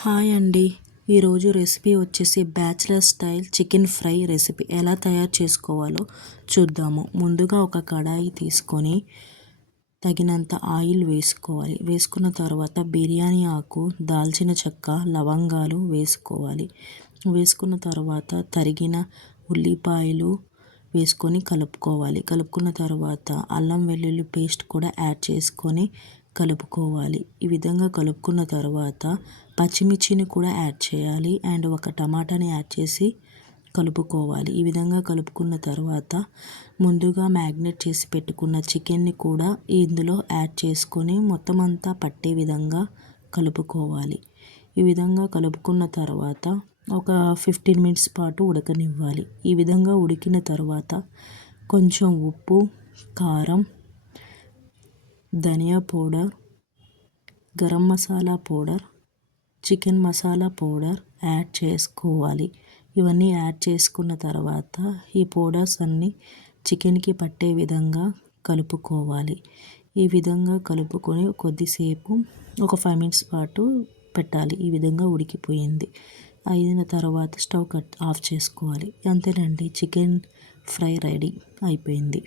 Hi అండి. ఈరోజు recipe వచ్చేసి bachelor style chicken fry recipe ఎలా తయారు చేసుకోవాలో చూద్దాము. ముందుగా ఒక కడాయి తీసుకొని తగినంత ఆయిల్ వేసుకోవాలి. వేసుకున్న తర్వాత బిర్యానీ ఆకు, దాల్చిన చెక్క, లవంగాలు వేసుకోవాలి. వేసుకున్న తర్వాత తరిగిన ఉల్లిపాయలు వేసుకొని కలుపుకోవాలి. కలుపుకున్న తర్వాత అల్లం వెల్లుల్లి పేస్ట్ కూడా యాడ్ చేసుకొని కలుపుకోవాలి. ఈ విధంగా కలుపుకున్న తర్వాత పచ్చిమిర్చిని కూడా యాడ్ చేయాలి అండ్ ఒక టమాటాని యాడ్ చేసి కలుపుకోవాలి. ఈ విధంగా కలుపుకున్న తర్వాత ముందుగా మ్యాగ్నేట్ చేసి పెట్టుకున్న చికెన్ని కూడా ఇందులో యాడ్ చేసుకొని మొత్తం అంతా పట్టే విధంగా కలుపుకోవాలి. ఈ విధంగా కలుపుకున్న తర్వాత ఒక 15 మినిట్స్ పాటు ఉడకనివ్వాలి. ఈ విధంగా ఉడికిన తర్వాత కొంచెం ఉప్పు, కారం, ధనియా powder, garam masala powder, chicken masala powder add చేసుకోవాలి. ఇవన్నీ యాడ్ చేసుకున్న తర్వాత ఈ పౌడర్స్ అన్నీ చికెన్కి పట్టే విధంగా కలుపుకోవాలి. ఈ విధంగా కలుపుకొని కొద్దిసేపు ఒక 5 మినిట్స్ పాటు పెట్టాలి. ఈ విధంగా ఉడికిపోయింది. అయిన తర్వాత స్టవ్ ఆఫ్ చేసుకోవాలి. అంతేనండి, చికెన్ ఫ్రై రెడీ అయిపోయింది.